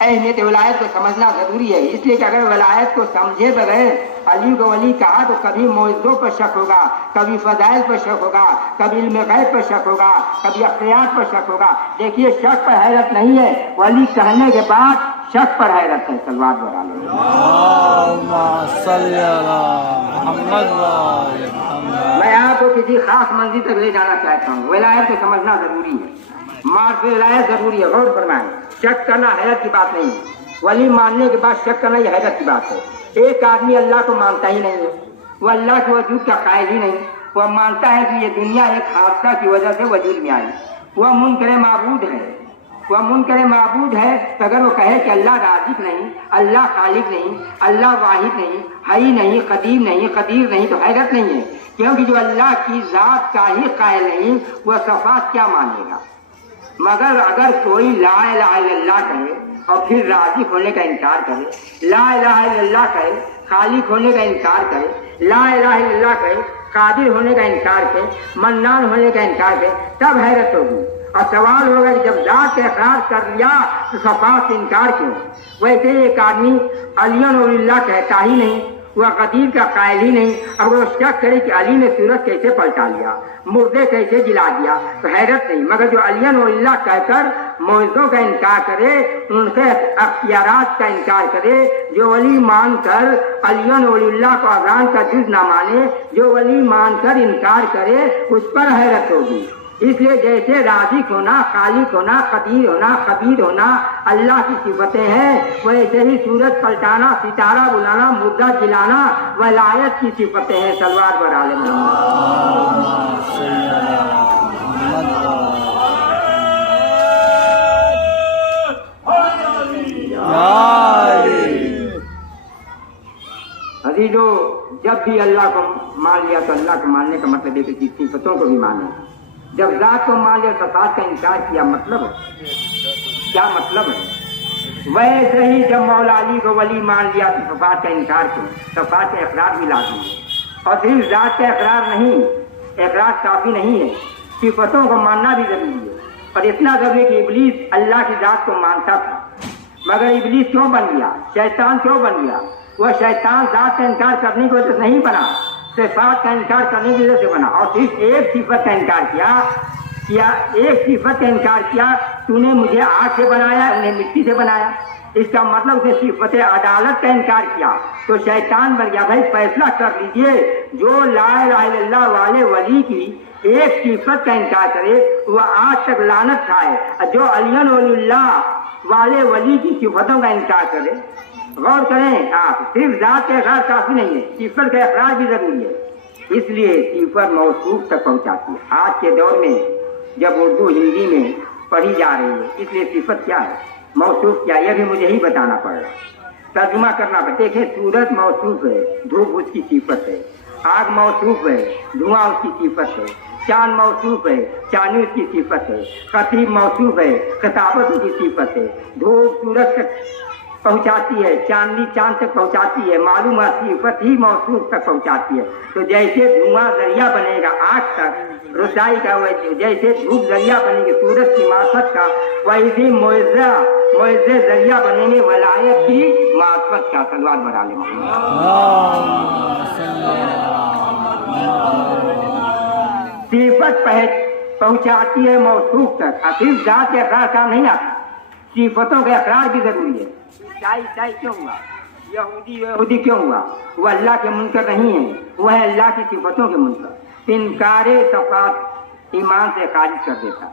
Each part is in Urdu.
اہمیت ولایت کو سمجھنا ضروری ہے، اس لیے کہ اگر ولایت کو سمجھے بغیر علی کو ولی کہا تو کبھی معجزوں پر شک ہوگا، کبھی فضائل پر شک ہوگا، کبھی علم غیب پر شک ہوگا، کبھی اختیارات پر شک ہوگا۔ دیکھیے شک پر حیرت نہیں ہے، ولی کہنے کے بعد شک پر حیرت ہے۔ صلوات بڑھا لو۔ میں آپ کو کسی خاص منزل تک لے جانا چاہتا ہوں۔ ولایت کو سمجھنا ضروری ہے، معرفت ولایت ضروری ہے، غور فرمائیں۔ شک کرنا حیرت کی بات نہیں ہے، ولی ماننے کے بعد شک کرنا یہ حیرت کی بات ہے۔ ایک آدمی اللہ کو مانتا ہی نہیں ہے، وہ اللہ کے وجود کا قائل ہی نہیں، وہ مانتا ہے کہ یہ دنیا ایک حادثہ کی وجہ سے وجود میں آئی، وہ منکر معبود ہے، وہ منکر معبود ہے۔ تو اگر وہ کہے کہ اللہ رازق نہیں، اللہ خالق نہیں، اللہ واحد نہیں، حی نہیں، قدیم نہیں، قدیر نہیں، تو حیرت نہیں ہے، کیونکہ جو اللہ کی ذات کا ہی قائل نہیں وہ صفات کیا مانے گا۔ مگر اگر کوئی لا الہ الا اللہ کہے اور پھر رازق ہونے کا انکار کرے، لا الہ الا اللہ کہے، خالق ہونے کا انکار کرے، لا الہ الا اللہ کہے، قادر ہونے کا انکار کرے، منان ہونے کا انکار کرے، تب حیرت ہوگی۔ اور سوال ہوگا کہ جب ذات کا اقرار کر لیا تو صفات سے انکار کیوں؟ ویسے ایک آدمی علی اللہ کہتا ہی نہیں، وہ قدیر کا قائل ہی نہیں، اب وہ شک کرے کہ علی نے سورج کیسے پلٹا لیا، مردے کیسے جلا دیا، تو حیرت نہیں۔ مگر جو علی اللہ کہہ کر معجزوں کا انکار کرے، ان کے اختیارات کا انکار کرے، جو ولی مان کر علی اللہ کو اذان کا جز نہ مانے، جو ولی مان کر انکار کرے، اس پر حیرت ہوگی۔ اس لیے جیسے رازق ہونا، خالق ہونا، قدیر ہونا، خبیر ہونا اللہ کی صفتیں ہیں، ویسے ہی سورج پلٹانا، ستارہ بلانا، مردہ جلانا ولایت کی صفتیں ہیں۔ صلوات بر آل محمد۔ عزیزو، جب بھی اللہ کو مان لیا تو اللہ کو ماننے کا مطلب ہے کہ صفتوں کو بھی مانے۔ جب ذات کو مان لیا صفات کا انکار کیا، مطلب کیا مطلب ہے؟ ویسے ہی جب مولا علی کو ولی مان لیا تو صفات کا انکار کیا، صفات کا اقرار بھی لازمی ہے۔ اور صرف ذات کا اقرار نہیں، اقرار کافی نہیں ہے، صفتوں کو ماننا بھی ضروری ہے۔ اور اتنا ضروری ہے کہ ابلیس اللہ کی ذات کو مانتا تھا، مگر ابلیس کیوں بن گیا؟ شیطان کیوں بن گیا؟ وہ شیطان ذات کا انکار کرنے کی وجہ سے نہیں بنا، صفات کا انکار کرنے کی وجہ سے بنا۔ اور صرف ایک صفت کا انکار کیا، ایک صفت کا انکار کیا، تو نے مجھے آگ سے بنایا، انہیں مٹی سے بنایا۔ اس کا مطلب اس نے صفت عدالت کا انکار کیا تو شیطان بن گیا۔ بھائی فیصلہ کر لیجئے، جو لا الہ الا اللہ والے ولی کی ایک صفت کا انکار کرے وہ آج تک لعنت کھائے، جو علی اللہ والے ولی کی صفتوں کا انکار کرے۔ غور کریں آپ، صرف ذات کا اقرار کافی نہیں ہے، صفت کا اقرار بھی ضروری ہے۔ اس لیے صفت موصوف تک پہنچاتی ہے۔ آج کے دور میں جب اردو ہندی میں پڑھی جا رہی ہے، اس لیے صفت کیا ہے، موصوف کیا، یہ بھی مجھے ہی بتانا پڑ رہا ہے، ترجمہ کرنا پڑے۔ دیکھیں سورج موصوف ہے، دھوپ اس کی صفت ہے، آگ موصوف ہے، دھواں اس کی صفت ہے، چاند موصوف ہے، چاندنی اس کی صفت ہے، خطیب موصوف ہے، خطابت اس کی صفت ہے، دھوپ سورج تک پہنچاتی ہے، چاندنی چاند تک پہنچاتی ہے، معلوم صفت ہی موصوف تک پہنچاتی ہے۔ تو جیسے دھواں ذریعہ بنے گا آگ تک رسائی کا، جیسے دھوپ ذریعہ بنے گی سورج کی معرفت کا، ویسے معجزے ذریعہ بنیں گے ولایت کی معرفت کا۔ صلوات بر آل محمد۔ صفت پہنچاتی ہے موصوف تک، صرف ذات کے اقرار کام نہیں آتا، صفتوں کا اقرار بھی ضروری ہے۔ عیسائی کیوں ہوا؟ یہودی کیوں ہوا؟ وہ اللہ کے منکر نہیں ہے، وہ ہے اللہ کی صفتوں کے منکر۔ انکار صفات ایمان سے خارج کر دیتا۔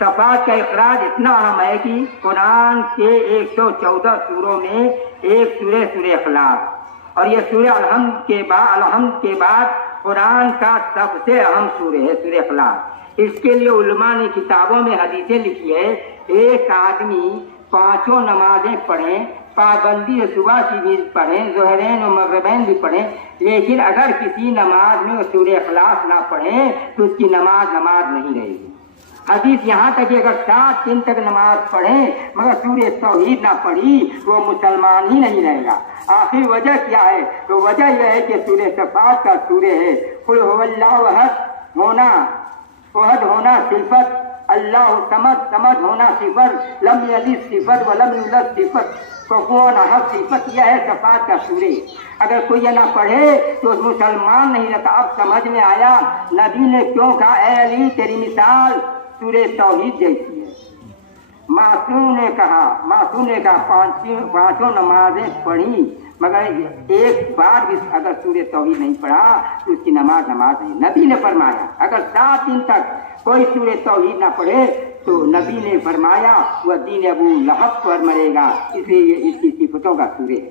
صفات کا اقرار اتنا اہم ہے کہ قرآن کے 114 سوروں میں ایک سورہ اخلاص، اور یہ سورہ الحمد کے بعد قرآن کا سب سے اہم سورہ ہے سورہ اخلاص۔ اس کے لیے علماء نے کتابوں میں حدیثیں لکھی ہے، ایک آدمی 5 نمازیں پڑھیں، پابندی صبح کی بھی پڑھیں، ظہرین و مغربین بھی پڑھیں، لیکن اگر کسی نماز میں وہ سورہ اخلاص نہ پڑھیں تو اس کی نماز نہیں رہے گی۔ حدیث یہاں تک کہ اگر 7 دن تک نماز پڑھیں مگر سورہ توحید نہ پڑھی تو وہ مسلمان ہی نہیں رہے گا۔ آخر وجہ کیا ہے؟ تو وجہ یہ ہے کہ سورہ صفات کا سورہ ہے۔ قل هو اللہ احد ہونا صفت، اللہ صمد، صمد ہونا صفت، لم یلد صفت ولم یولد صفت، کفوا احد صفت، یہ ہے صفات کا سورہ۔ اگر کوئی یہ نہ پڑھے تو مسلمان نہیں رہتا۔ اب سمجھ میں آیا نبی نے کیوں کہا اے علی تیری مثال سورہ توحید جیسی ہے۔ معصوم نے کہا پانچوں نمازیں پڑھی مگر ایک بار بھی اگر سورہ توحید نہیں پڑھا تو اس کی نماز نہیں۔ نبی نے فرمایا اگر 7 دن تک کوئی سورہ توحید نہ پڑھے تو نبی نے فرمایا وہ دین ابو لہب پر مرے گا، اس لیے یہ اس کی صفتوں کا سورہ ہے۔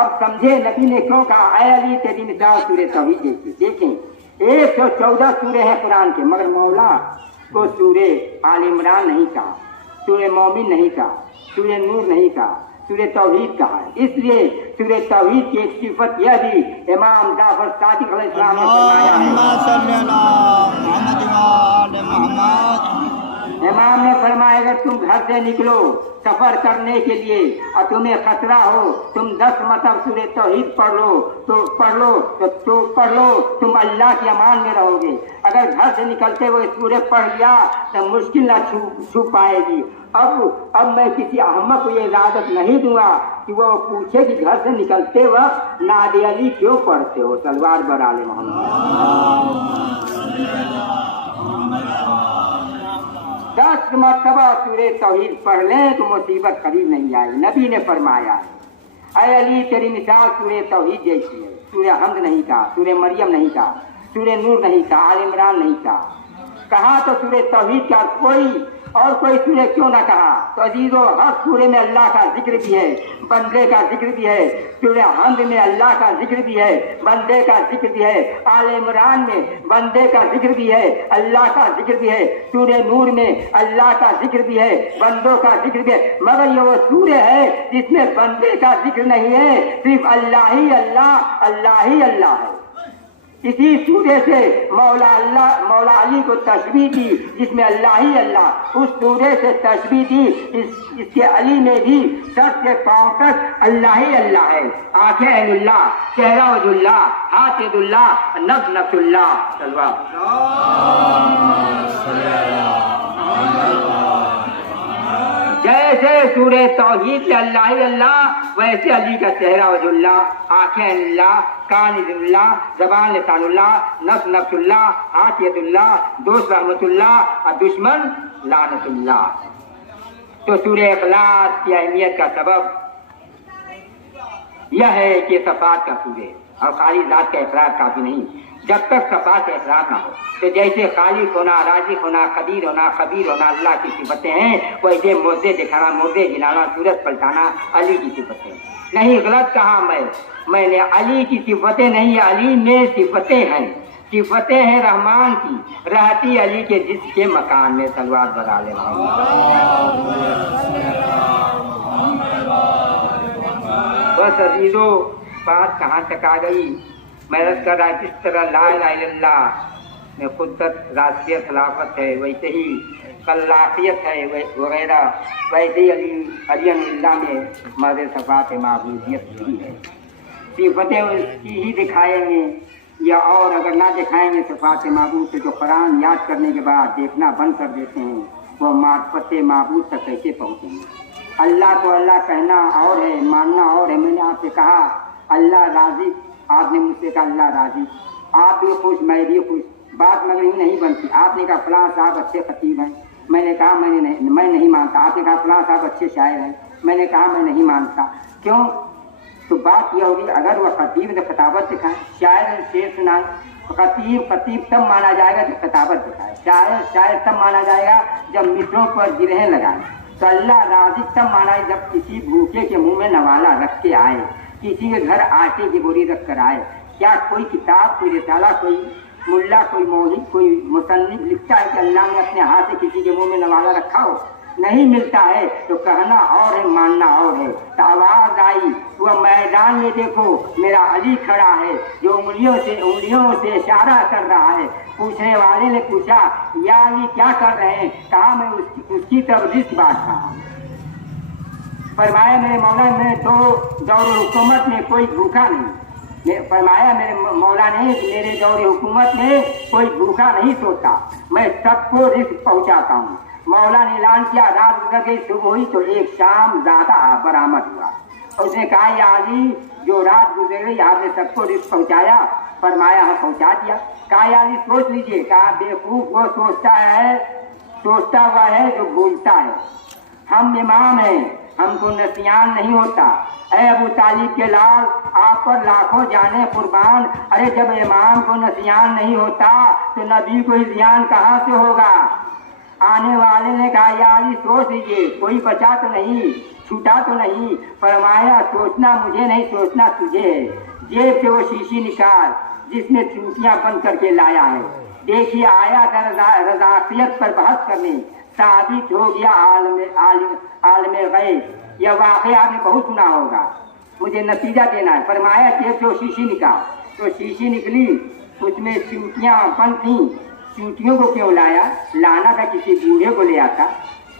اب سمجھے نبی نے کیوں کہا اے علی تیری مثال سورہ توحید جیسی۔ دیکھیں 114 سورے ہیں قرآن کے، مگر مولا کو سورہ آل عمران نہیں کہا، سورہ مومن نہیں کہا، سورہ نور نہیں کہا، سورہ توحید کہا ہے۔ اس لیے سورہ توحید کی ایک صفت یہ بھی امام جعفر صادق علیہ السلام نے فرمایا ہے۔ امام نے فرمایا اگر تم گھر سے نکلو سفر کرنے کے لیے اور تمہیں خطرہ ہو، تم 10 مرتبہ سورہ توحید پڑھ لو تم اللہ کی امان میں رہو گے۔ اگر گھر سے نکلتے ہوئے سورہ پڑھ لیا تو مشکل نہ چھو پائے گی۔ اب میں کسی احمق کو یہ اجازت نہیں دوں گا کہ وہ پوچھے کہ گھر سے نکلتے وقت نعت علی کیوں پڑھتے ہو، تلوار بر آل محمد۔ 10 مرتبہ سورہ توحید پڑھ لیں تو مصیبت قریب نہیں آئے۔ نبی نے فرمایا اے علی تیری مثال سورہ توحید جیسی ہے۔ سورہ حمد نہیں کہا، سورہ مریم نہیں کہا، سورہ نور نہیں کہا، آل عمران نہیں کہا تو سورہ توحید کا کوئی سورہ کیوں نہ کہا؟ تو عزیزو ہر سورے میں اللہ کا ذکر بھی ہے، بندے کا ذکر بھی ہے۔ سورہ حمد میں اللہ کا ذکر بھی ہے، بندے کا ذکر بھی ہے۔ آل عمران میں بندے کا ذکر بھی ہے، اللہ کا ذکر بھی ہے۔ سورہ نور میں اللہ کا ذکر بھی ہے، بندوں کا ذکر بھی ہے۔ مگر یہ وہ سورہ ہے جس میں بندے کا ذکر نہیں ہے، صرف اللہ ہی اللہ ہے۔ اسی سورے سے مولا علی کو تشبیہ دی جس میں اللہ ہی اللہ، اس سورے سے تشبیہ دی اس کے علی میں بھی سر سے پاؤں تک اللہ ہی اللہ ہے۔ آنکھیں عین اللہ، چہرہ وجہ اللہ، ہاتھ ید اللہ، نفس اللہ۔ جیسے سورہ توحید میں اللہ ہی اللہ، ویسے علی کا چہرہ وجہ اللہ، آنکھیں عین اللہ، کان ید اللہ، زبان لسان اللہ، نفس اللہ، ہاتھ ید اللہ، دوست رحمت اللہ اور دشمن لعنت اللہ۔ تو سورہ اخلاص کی اہمیت کا سبب یہ ہے کہ صفات کا سورہ، اور خالی ذات کا اقرار کافی نہیں، جب تک صفات کا اقرار نہ ہو۔ تو جیسے خالق ہونا، رازق ہونا، قدیر ہونا، خبیر ہونا اللہ کی صفتیں ہیں، ویسے مردے دکھانا، مردے جلانا، سورج پلٹانا علی کی صفتیں ہیں۔ نہیں غلط کہا میں نے علی کی صفتیں نہیں، علی میں صفتیں ہیں، صفتیں ہیں رحمان کی، رہتی علی کے جس کے مکان میں۔ تلوار بر آل محمد۔ بس عزیزو بات کہاں تک آ گئی؟ میں عرض کر رہا جس طرح لا الہ الا اللہ میں قدرت راسیت خلافت ہے، ویسے ہی خلاقیت ہے وغیرہ، ویسے ہی علی اللہ میں مد صفات معبودیت بھی ہے۔ صفتیں اس کی ہی دکھائیں گے یا اور اگر نہ دکھائیں گے صفات معبود سے جو قرآن یاد کرنے کے بعد دیکھنا بند کر دیتے ہیں، وہ معرفت معبود تک کیسے پہنچیں گے؟ اللہ کو اللہ کہنا اور ہے، ماننا اور ہے۔ میں نے آپ سے کہا اللہ راضی، آپ نے مجھ سے کہا اللہ راضی، آپ بھی خوش میں بھی خوش، بات مگر یوں نہیں بنتی۔ آپ نے کہا فلاں صاحب اچھے خطیب ہیں، میں نے کہا میں نہیں مانتا۔ آپ نے کہا فلاں صاحب اچھے شاعر ہیں، میں نے کہا میں نہیں مانتا۔ کیوں؟ تو بات یہ ہوگی اگر وہ خطیب نے خطابت دکھائے، شاعر نے شعر سنائے، خطیب تب مانا جائے گا جب خطابت دکھائے، شاعر تب مانا جائے گا جب مصروں پر گرہیں لگائے۔ تو اللہ رازق تب مانا ہے جب کسی بھوکے کے منہ میں نوالا رکھ کے آئے، کسی کے گھر آٹے کی بوری رکھ کر آئے۔ کیا کوئی کتاب، کوئی رسالہ، کوئی ملا، کوئی موہد، کوئی مصنف لکھتا ہے کہ اللہ نے اپنے ہاتھ سے کسی کے منہ میں نوالا رکھا ہو؟ نہیں ملتا ہے۔ تو کہنا اور ہے، ماننا اور ہے۔ تو آواز آئی وہ میدان میں دیکھو میرا علی کھڑا ہے جو انگلیوں سے اشارہ کر رہا ہے۔ پوچھنے والے نے پوچھا یا علی کیا کر رہے ہیں؟ کہا میں اس کی طرف رشت بات رہا ہوں۔ فرمایا میرے مولا میں تو دور حکومت میں کوئی بھوکا نہیں، فرمایا میرے مولا نے کہ میرے دور حکومت میں کوئی بھوکا نہیں سوتا۔ میں سب کو رزق پہنچاتا ہوں. مولا نے اعلان کیا, رات گزر گئی, صبح ہوئی تو ایک شام زیادہ برآمد ہوا. اس نے کہا یا علی جو رات گزر گئی آپ نے سب کو رزق پہنچایا؟ فرمایا ہاں پہنچا دیا. کہا یا علی سوچ لیجیے. کہا بیوقوف وہ سوچتا ہوا ہے جو بھولتا ہے. ہم امام ہیں, ہم کو نسیان نہیں ہوتا. اے ابو طالب کے لال, آپ پر لاکھوں جانے قربان. ارے جب امام کو نسیان نہیں ہوتا تو نبی کو نسیان کہاں سے ہوگا؟ آنے والے نے کہا یا علی سوچ لیجیے, کوئی بچا تو نہیں, چھوٹا تو نہیں؟ فرمایا سوچنا مجھے نہیں, سوچنا تجھے ہے. جیب سے وہ شیشی نکال جس میں چوٹیاں بند کر کے لایا ہے. دیکھیے آیا تھا رضاقیت پر بحث کرنے, ثابت ہو گیا عالم غیب. یہ واقعہ آپ نے بہت سنا ہوگا, مجھے نتیجہ دینا ہے. فرمایا جیب سے وہ شیشی نکال, تو شیشی نکلی, اس میں چوٹیاں بند تھیں. چوٹیوں کو کیوں لایا؟ لانا تھا کسی بوڑھے کو لے آتا.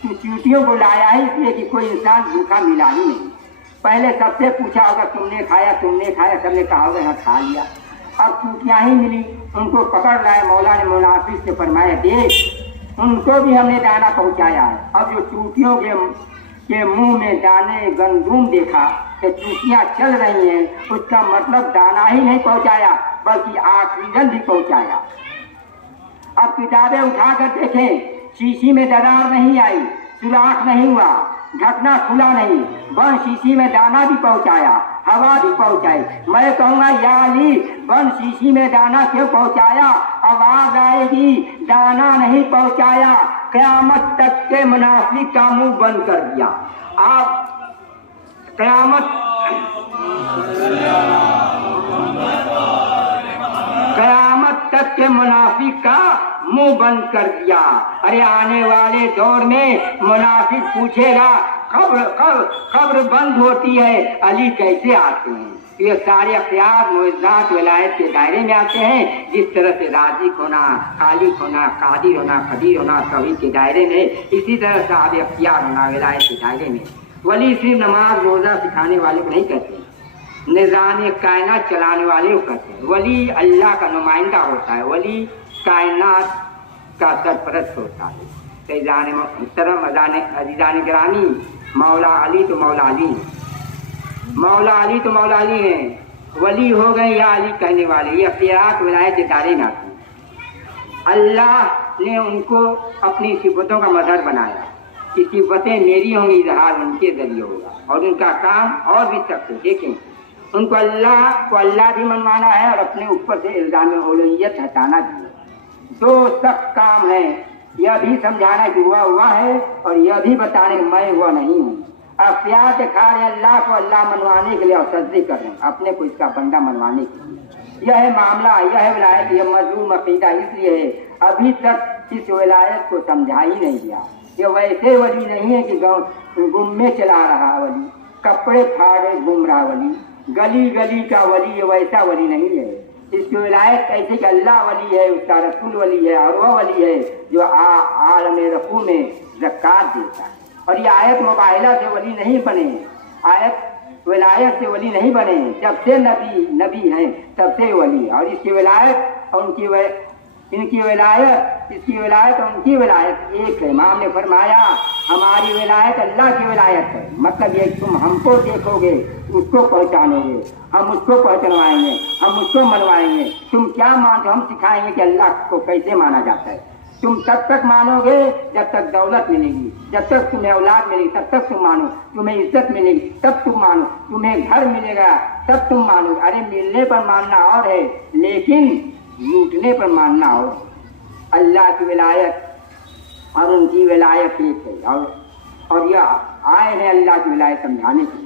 تو چوٹیوں کو لایا ہی اس لیے کہ کوئی انسان بھوکا ملا ہی نہیں. پہلے سب سے پوچھا ہوگا تم نے کھایا, سب نے کہا ہوگا ہاں کھا لیا. اب چوٹیاں ہی ملی, ان کو پکڑ لائے. مولا نے منافق سے فرمایا دیکھ ان کو بھی ہم نے دانا پہنچایا ہے. اب جو چوٹیوں کے منہ میں دانے گندم دیکھا کہ چوٹیاں چل رہی ہیں, اس کا مطلب دانا ہی نہیں پہنچایا بلکہ آکسیجن بھی پہنچایا. اب کتابیں اٹھا کر دیکھیں, شیشی میں درار نہیں آئی, سوراخ نہیں ہوا, ڈھکنا کھلا نہیں, بند شیشی میں دانا بھی پہنچایا, ہوا بھی پہنچائی. میں کہوں گا یا علی بند شیشی میں دانا کیوں پہنچایا؟ آواز آئے گی دانا نہیں پہنچایا, قیامت تک کے منافق کا منہ بند کر دیا. آپ قیامت تک کے منافق کا منہ بند کر دیا. ارے آنے والے دور میں منافق پوچھے گا قبر بند ہوتی ہے, علی کیسے آتے ہیں؟ یہ سارے اختیار معجزات ولایت کے دائرے میں آتے ہیں. جس طرح سے رازق ہونا, خالق ہونا, قادر ہونا, قدیر ہونا توحید کے دائرے میں, اسی طرح صاحب اختیار ہونا ولایت کے دائرے میں. ولی صرف نماز روزہ سکھانے والے کو نہیں کہتے, نظام کائنات چلانے والے کو کہتے ہیں. ولی اللہ کا نمائندہ ہوتا ہے, ولی کائنات کا سرپرست ہوتا ہے. فیضان محترم عزیزان گرامی, مولا علی تو مولا علی ہیں, مولا علی تو مولا علی ہیں. ولی ہو گئے یا علی کہنے والے, یہ اختیارات ولایت کے دائرے میں آتے ہیں. اللہ نے ان کو اپنی صفتوں کا مظہر بنایا کہ صفتیں میری ہوں گی, اظہار ان کے ذریعے ہوگا, اور ان کا کام اور بھی سخت ہے. دیکھیں ان کو اللہ بھی منوانا ہے اور اپنے اوپر سے الزام اولویت ہٹانا بھی ہے. دو سخت کام ہیں, یہ بھی سمجھانا کہ ہوا ہے, اور یہ بھی بتانے میں ہوا نہیں ہوں. اختیار دکھا رہے اللہ کو اللہ منوانے کے لیے, اور سجدے کر رہے ہیں اپنے کو اس کا بندہ منوانے کے لیے. یہ ہے معاملہ, یہ ہے ولایت, یہ مظلوم عقیدہ اس لیے ہے ابھی تک اس ولایت کو سمجھا ہی نہیں گیا. یہ ویسے ولی نہیں ہے کہ گم میں چلا رہا ولی, کپڑے پھاڑے گم رہا ولی, گلی گلی کا ولی, یہ ویسا ولی نہیں ہے. اس کی ولایت ایسے کہ اللہ ولی ہے, اس کا رسول ولی ہے, اور وہ ولی ہے جو عالم رفو میں زکات دیتا ہے. اور یہ آیت مباہلہ سے ولی نہیں بنے, آیت ولایت سے ولی نہیں بنے. جب سے نبی ہیں تب سے ولی, اور اس کی ولایت اور ان کی ولایت, اس کی ولایت اور ان کی ولایت ایک ہے. امام نے فرمایا ہماری ولایت اللہ کی ولایت ہے, مطلب یہ تم ہم کو دیکھو گے اس کو پہچانو گے, ہم اس کو پہچانوائیں گے, ہم اس کو منوائیں گے. تم کیا مانتے, ہم سکھائیں گے کہ اللہ کو کیسے مانا جاتا ہے. تم تب تک مانو گے جب تک دولت ملے گی, جب تک تمہیں اولاد ملے گی تب تک تم مانو, تمہیں عزت ملے گی تب تم مانو, تمہیں گھر ملے گا تب تم مانو. ارے ملنے پر ماننا اور ہے, لیکن لوٹنے پر ماننا اور. اللہ کی ولایت اور ان کی ولایت ایک ہے, اور یہ آئے ہیں اللہ کی ولایت سمجھانے کے لیے.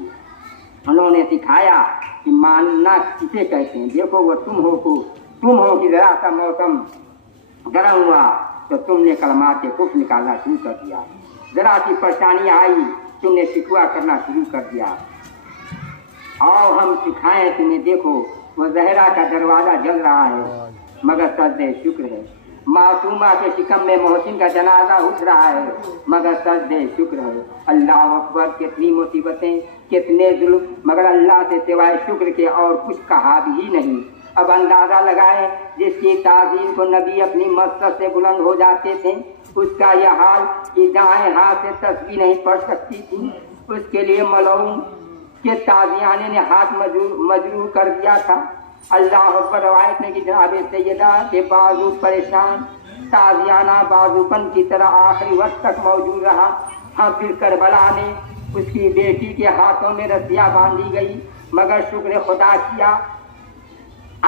انہوں نے سکھایا کہ ماننا کسے کہتے ہیں. دیکھو وہ تم ہو کہ ذرا سا موسم گرم ہوا تو تم نے کلمات کفر نکالنا شروع کر دیا, ذرا سی پریشانی آئی تم نے شکوہ کرنا شروع کر دیا. آؤ ہم سکھائیں تمہیں, دیکھو وہ زہرا کا دروازہ جل رہا ہے مگر سجدے شکر ہے, معصومہ کے شکم میں محسن کا جنازہ اٹھ رہا ہے مگر سجدے شکر ہے. اللہ اکبر, کتنی مصیبتیں, کتنے ظلم, مگر اللہ سے سوائے شکر کے اور کچھ کہا بھی نہیں. اب اندازہ لگائے جس کی تعظیم کو نبی اپنی مسجد سے بلند ہو جاتے تھے، اس کا یہ حال کہ دائیں ہاتھ سے تسبیح نہیں پڑھ سکتی تھی، اس کے لیے ملعون کے تازیانے نے ہاتھ مجروح کر دیا تھا۔ اللہ اکبر، روایت میں کہ جناب سیدہ کے بازو پریشان، تازیانہ بازوپن کی طرح آخری وقت تک موجود رہا۔ ہم پھر کربلا میں اس کی بیٹی کے ہاتھوں میں رسیاں باندھی گئی، مگر شکر خدا کیا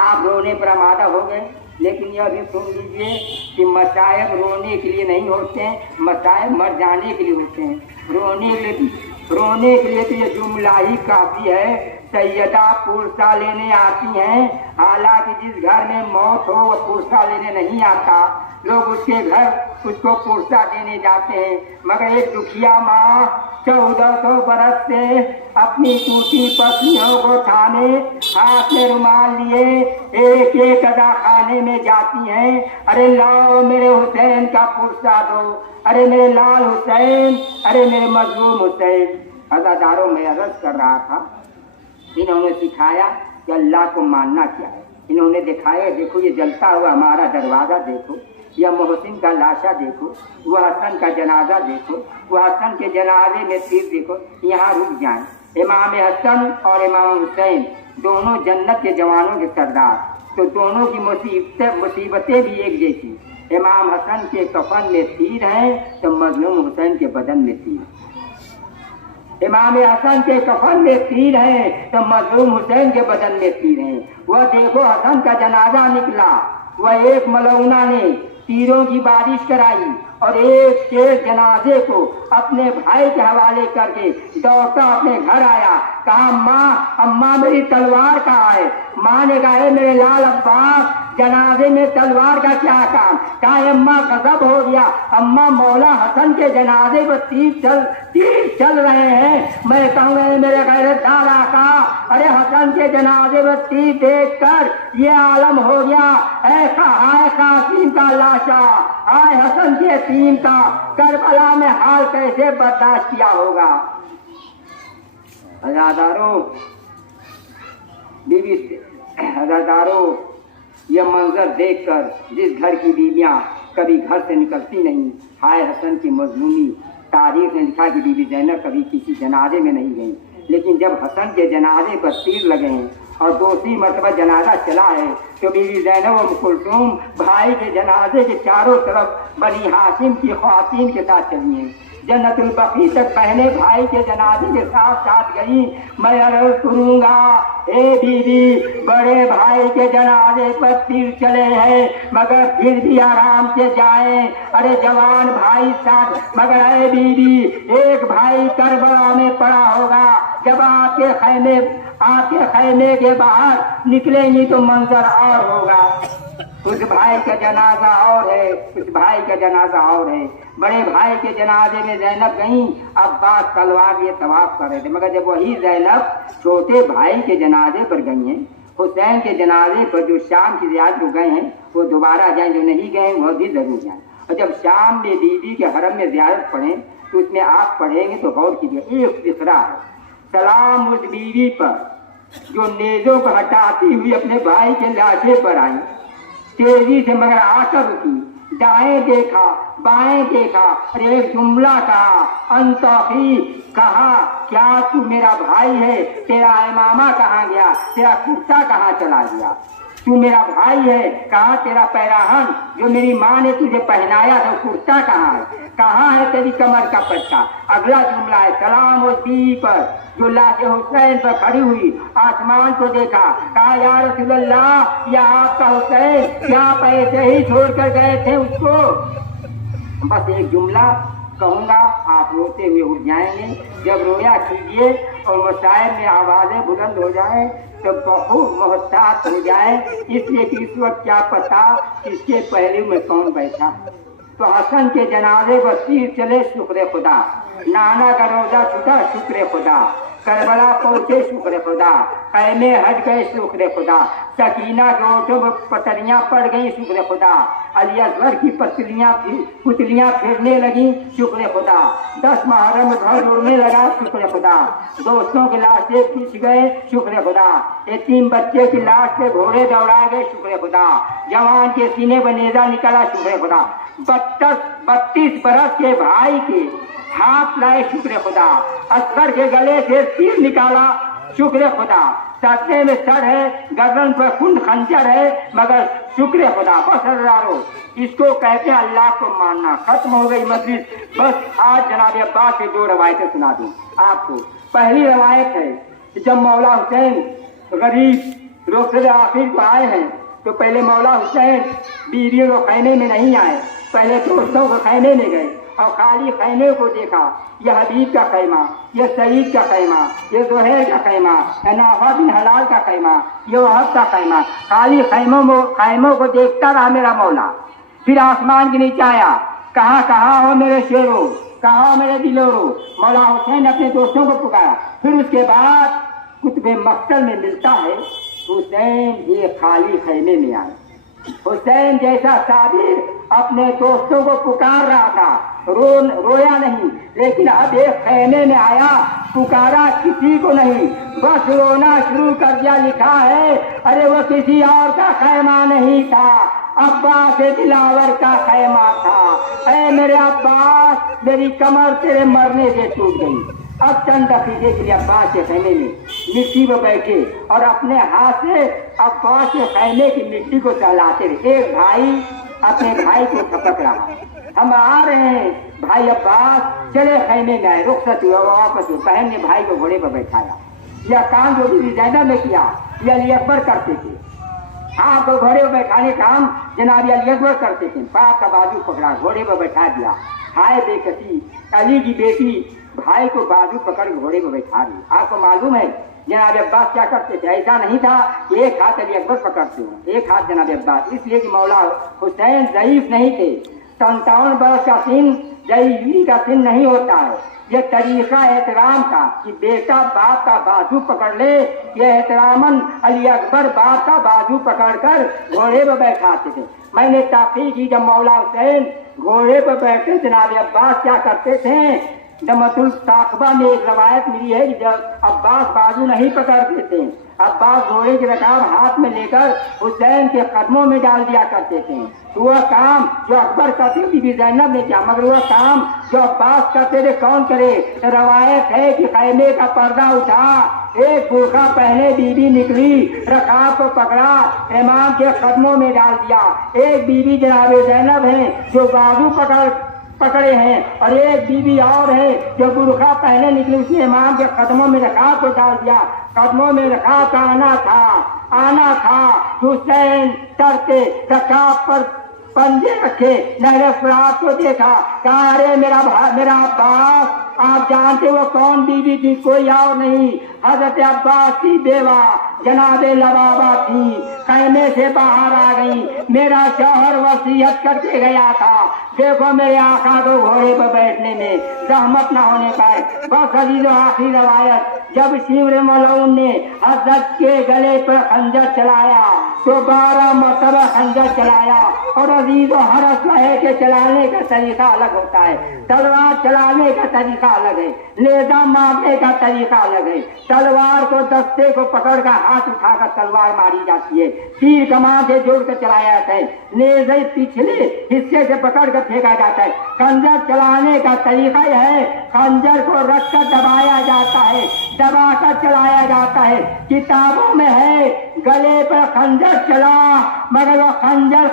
آپ رونے پر آمادہ ہو گئے۔ لیکن یہ بھی سن لیجیے کہ مصائب رونے کے لیے نہیں ہوتے ہیں، مصائب مر جانے کے لیے ہوتے ہیں۔ رونے کے لیے تو یہ جملہ ہی کافی ہے۔ سیدہ پرسہ لینے آتی ہیں، حالانکہ جس گھر میں موت ہو وہ پرسہ لینے نہیں آتا، لوگ اس کے گھر اس کو پرسہ دینے جاتے ہیں، مگر ایک دکھیا ماں 1400 برس سے اپنی ٹوٹی پسلیوں کو تھامے ہاتھ میں رومال لیے ایک ایک ادا خانے میں جاتی ہیں، ارے لاؤ میرے حسین کا پرسہ دو، ارے میرے لال حسین، ارے میرے مظلوم حسین۔ عزاداروں میں عرض کر رہا تھا، انہوں نے سکھایا کہ اللہ کو ماننا کیا ہے۔ انہوں نے دکھایا، دیکھو یہ جلتا ہوا ہمارا دروازہ دیکھو، یا محسن کا لاشا دیکھو، وہ حسن کا جنازہ دیکھو، وہ حسن کے جنازے میں تیر دیکھو، یہاں رک جائیں۔ امام حسن اور امام حسین دونوں جنت کے جوانوں کے سردار، تو دونوں کی مصیبتیں بھی ایک جیسی۔ امام حسن کے کفن میں تیر ہیں تو مظلوم حسین کے بدن میں تیر ہے۔ امام حسن کے کفن میں تیر ہیں تو مظلوم حسین کے بدن میں تیر ہیں۔ وہ دیکھو حسن کا جنازہ نکلا، وہ ایک ملعونہ نے تیروں کی بارش کرائی اور ایک شیر جنازے کو اپنے بھائی کے حوالے کر کے دوڑتا اپنے گھر آیا، کہا اماں میری تلوار کہاں ہے؟ ماں نے کہا میرے لال عباس جنازے میں تلوار کا کیا کام؟ کہا اماں غضب ہو گیا، اماں مولا حسن کے جنازے پر تیر چل رہے ہیں، میں کہوں گا میرے غیرتدار آقا، ارے حسن کے جنازے پر تیر دیکھ کر یہ عالم ہو گیا، اے ہائے قاسم کا لاشا، ہائے حسن کے یتیم کا، کربلا میں حال کیسے برداشت کیا ہوگا۔ عزاداروں یہ منظر دیکھ کر جس گھر کی بیویاں کبھی گھر سے نکلتی نہیں، ہائے حسن کی مظلومی، تاریخ نے لکھا کہ بی بی زینب کبھی کسی جنازے میں نہیں گئی، لیکن جب حسن کے جنازے پر تیر لگے ہیں اور دوسری مرتبہ جنازہ چلا ہے تو بی بی زینب و ام کلثوم بھائی کے جنازے کے چاروں طرف بنی ہاشم کی خواتین کے ساتھ چلی ہیں، جنت البقیع تک بہنیں بھائی کے جنازے کے ساتھ ساتھ گئی۔ میں عرض کروں گا، اے بی بی بڑے بھائی کے جنازے پر تیر چلے ہیں مگر پھر بھی آرام سے جائیں، ارے جوان بھائی ساتھ، مگر اے بی بی ایک بھائی کربلا میں پڑا ہوگا، جب آپ کے خیمے کے باہر نکلیں گی تو منظر اور ہوگا، اس بھائی کا جنازہ اور ہے، اس بھائی کا جنازہ اور ہے۔ بڑے بھائی کے جنازے میں زینب گئیں، عباس تلوار یہ طواف کر رہے تھے، مگر جب وہی زینب چھوٹے بھائی کے جنازے پر گئی ہیں، حسین کے جنازے پر جو شام کی زیارت کو گئے ہیں وہ دوبارہ جائیں، جو نہیں گئے وہ بھی ضرور جائیں۔ اور جب شام میں بیوی کے حرم میں زیارت پڑھیں تو اس میں آپ پڑھیں گے تو غور کیجیے، ایک فقرہ ہے، سلام اس بیوی پر جو نیزوں کو ہٹاتی ہوئی اپنے بھائی کے لاشے پر آئی، تیزی سے مگر آ کر رکی، دائیں دیکھا بائیں دیکھا، ایک جملہ کہا، انتوخی، کہا کیا تو میرا بھائی ہے؟ تیرا امامہ کہاں گیا؟ تیرا کرتا کہاں چلا گیا؟ تو میرا بھائی ہے، کہاں تیرا پیراہن جو میری ماں نے تجھے پہنایا تھا کرتا کہاں ہے؟ کہاں ہے تیری کمر کا پٹا؟ اگلا جملہ ہے، سلام اس بیوی پر جو لاش حسین پر کھڑی ہوئی آسمان کو دیکھا، کہا یا رسول اللہ یا آپ کا حسین کیا آپ ایسے ہی چھوڑ کر گئے تھے اس کو؟ بس ایک جملہ کہوں گا، آپ روتے ہوئے اٹھ جائیں گے، جب رویا کیجیے اور مسائل میں آوازیں بلند ہو جائیں تو بہت محتاط ہو جائیں، اس لیے کہ اس وقت کیا پتا اس کے پہلو میں کون بیٹھا۔ تو حسن کے جنازے پر تیر چلے، شکر خدا، نانا کا روزہ چھوٹا، شکر خدا، کربلا پہنچے شکر خدا، خیمے ہٹ گئے شکر خدا، سکینہ کے ہونٹوں میں پتلیاں پڑ گئیں شکر خدا، علی اصغر کی پتلیاں پھرنے لگیں شکر خدا، 10 محرم گھر اڑنے لگا شکر خدا، دوستوں کی لاشیں پھنس گئے شکر خدا، یتیم بچے کی لاش پہ گھوڑے دوڑا گئے شکر خدا، جوان کے سینے پہ نیزہ نکلا شکر خدا، 32 برس کے بھائی کے ہاتھ لائے شکر خدا، اصغر کے گلے سے تیر نکالا شکر خدا، سرنے میں سر ہے، گردن پر خنجر ہے، مگر شکر خدا بس ہزاروں، اس کو کہتے ہیں اللہ کو ماننا۔ ختم ہو گئی مجلس، بس آج جناب عباس سے 2 روایتیں سنا دوں آپ کو۔ پہلی روایت ہے کہ جب مولا حسین غریب رخصت آخر کو آئے ہیں تو پہلے مولا حسین بیویوں کو خیمے میں نہیں آئے، پہلے دوستوں کو خیمے میں گئے اور خالی خیمے کو دیکھا، یہ حبیب کا خیمہ، یہ سعید کا خیمہ، یہ زہیر کا خیمہ، یہ نوفل بن حلال کا خیمہ، یہ وہب کا خیمہ، خالی خیموں کو دیکھتا رہا میرا مولا۔ پھر آسمان کے نیچے آیا، کہاں ہو میرے شیرو، کہاں ہو میرے دلورو، مولا حسین اپنے دوستوں کو پکارا۔ پھر اس کے بعد کتب مقتل میں ملتا ہے حسین یہ خالی خیمے میں آئے، حسین جیسا صابر اپنے دوستوں کو پکار رہا تھا، رویا نہیں، لیکن اب ایک خیمے میں آیا، پکارا کسی کو نہیں، بس رونا شروع کر دیا۔ لکھا ہے ارے وہ کسی اور کا خیمہ نہیں تھا، عباس دلاور کا خیمہ تھا، اے میرے عباس میری کمر تیرے مرنے سے ٹوٹ گئی۔ اب چند دقیقے کے لیے عباس کے خیمے میں مٹی میں بیٹھے اور اپنے ہاتھ سے عباس کے خیمے کی مٹی کو ٹہلاتے رہے۔ ایک بھائی اپنے بھائی کو تھپک رہا، ہم آ رہے ہیں بھائی عباس، چلے خیمے میں آئے، رخصت ہوا واپس ہوئے۔ بہن نے بھائی کو گھوڑے پر بیٹھایا، یہ کام جو بھی زینب نے کیا یہ علی اکبر کرتے تھے، آپ کو گھوڑے پر بیٹھانے کا کام جناب علی اکبر کرتے تھے۔ باپ کا بازو پکڑا، گھوڑے پر بیٹھا دیا، ہائے بے کسی، علی کی بیٹی بھائی کو بازو پکڑ گھوڑے میں بیٹھا دی۔ آپ کو معلوم ہے جناب عباس کیا کرتے تھے؟ ایسا نہیں تھا کہ ایک ہاتھ علی اکبر پکڑتے ہوں، ایک ہاتھ جناب عباس، اس لیے کہ مولا حسین ضعیف نہیں تھے، 57 برس کا سن ضعیفی کا سن نہیں ہوتا ہے، یہ طریقہ احترام کا کہ بیٹا باپ کا بازو پکڑ لے، یہ احتراماً علی اکبر باپ کا بازو پکڑ کر گھوڑے پر بیٹھاتے تھے۔ میں نے تحقیق کی، جب مولا حسین گھوڑے پر بیٹھے جناب عباس کیا کرتے تھے؟ دمت الثاقبہ میں ایک روایت ملی ہے کہ جب عباس بازو نہیں پکڑتے تھے، عباس گھوڑے کی رکاب ہاتھ میں لے کر حسین کے قدموں میں ڈال دیا کرتے تھے۔ تو وہ کام جو اکبر کرتے بی بی زینب نے کیا، مگر وہ کام جو عباس کرتے تھے کون کرے؟ روایت ہے کہ خیمے کا پردہ اٹھا، ایک برقع پہنے بی بی نکلی، رکاب کو پکڑا، امام کے قدموں میں ڈال دیا۔ ایک بی بی جناب زینب ہیں جو بازو پکڑے ہیں، اور ایک بیوی اور ہے جو برقع پہنے نکلی، اس نے امام کے قدموں میں رکاب کو ڈال دیا۔ قدموں میں رکاب کا آنا تھا، حسین ڈرتے رکاب پر پنجے رکھے، نہر فرات کو دیکھا، کہا ارے میرا عباس، آپ جانتے وہ کون بیوی تھی؟ کوئی اور نہیں، حضرت عباس کی بیوہ جناب لبابہ تھی، خیمے سے باہر آ گئی، میرا شوہر وصیت کر کے گیا تھا، دیکھو میرے آقا کو گھوڑے پر بیٹھنے میں زحمت نہ ہونے پائے۔ بس عزیز و آخری روایت، جب شمر ملعون نے حضرت کے گلے پر خنجر چلایا تو 12 مرتبہ خنجر چلایا، اور عزیز و ہر اسلحے کے چلانے کا طریقہ الگ ہوتا ہے، تلوار چلانے کا طریقہ الگ ہے، نیزہ مارنے کا طریقہ الگ ہے، تلوار کو دستے کو پکڑ کر ہاتھ اٹھا کر تلوار ماری جاتی ہے، تیر کمان سے جوڑ کر چلایا جاتا ہے، نیزے پچھلے حصے سے پکڑ کر پھینکا جاتا ہے۔ خنجر چلانے کا طریقہ یہ ہے، خنجر کو رکھ کر دبایا جاتا ہے، دبا کر چلایا جاتا ہے۔ کتابوں میں ہے گلے پر خنجر چلا، مگر وہ خنجر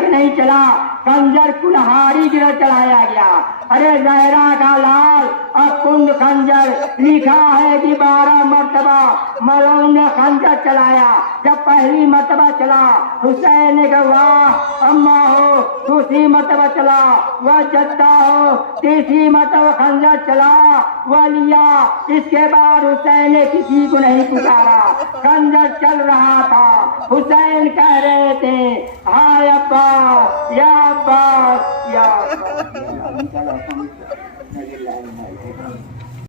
کے نہیں چلا، خنجر کلہاڑی کی طرح چلایا گیا۔ ارے زہرا کا لال اور کند خنجر، لکھا ہے کہ 12 مرتبہ ملعون نے خنجر چلایا۔ جب پہلی مرتبہ چلا حسین نے کہا واہ اماں ہو، دوسری مرتبہ چلا وہ جدہ ہو، تیسری مرتبہ خنجر چلا وہ لیا۔ اس کے بعد حسین نے کسی کو نہیں پکارا، خنجر چل رہا تھا، حسین کہہ رہے تھے ہائے عباس یا عباس یا عباس۔